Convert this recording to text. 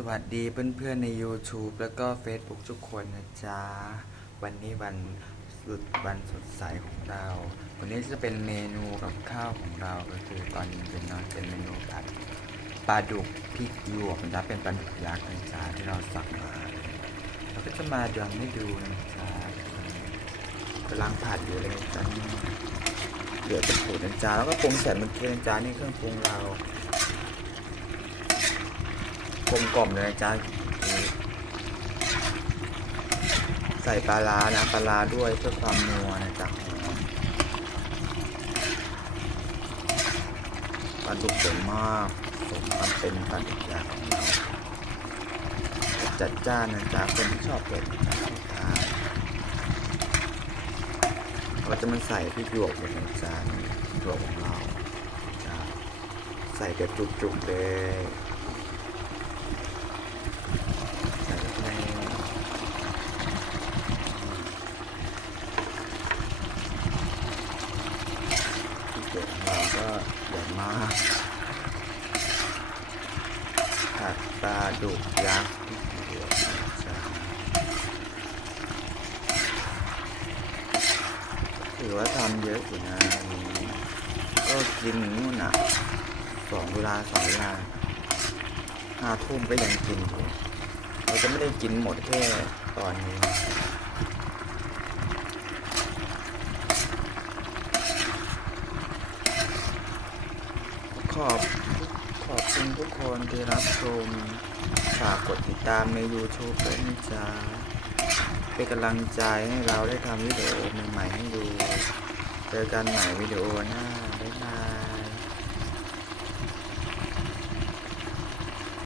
สวัสดีเพื่อนๆใน YouTube แล้วก็ Facebook ทุกคนนะจ๊ะ วันนี้วันสุดวันสดใสของเรา วันนี้จะเป็นเมนูกับข้าวของเราก็คือตอนเย็นๆเนอนเป็นเมนูผัดปลาดุกพริกหยวกนะจ๊ะเป็นปลาดุกยักษ์นะจ๊ะที่เราสั่งมาเราก็จะมาดองให้ดูนะจ๊ะกำลังผัดอยู่เลยนะจ๊ะเดือดเป็นผดนะจ๊ะแล้วก็ปรุงเสร็จเมื่อกี้นะจ๊ะนี่เครื่องปรุงเรา ลมกล่อมเลยนะจ๊ะใส่ปลาร้านะปลาร้าด้วยเพื่อความนัวนะจ๊ะหอมปลาดุกสวยมากสมความเป็นปลาดุกยักษ์ของเราจัดจ้านนะจ๊ะคนที่ชอบเผ็ดนะจ๊ะชอบทานเราจะมาใส่พริกหยวกบนจ๊ะนี่พริกหยวกของเราจ้ะใส่แบบจุกๆเลย ใส่เข้าไป เกิดของเราก็ใหญ่มากผัดปลาดุกยักษ์เดือดนะจ๊ะถือว่าทำเยอะอยู่นะนนี้ก็กินนู่นอะสองเวลาสองเวลาห้าทุ่มก็ยังกินอยู่เราจะไม่ได้กินหมดแค่ตอนนี้ ขอบขอบคุณทุกคนที่รับชม ฝากกดติดตามใน YouTube ด้วยนะจ๊ะเป็นกำลังใจให้เราได้ทำวิดีโอใหม่ๆให้ดู เจอกันใหม่วิดีโอหน้า บ๊ายบาย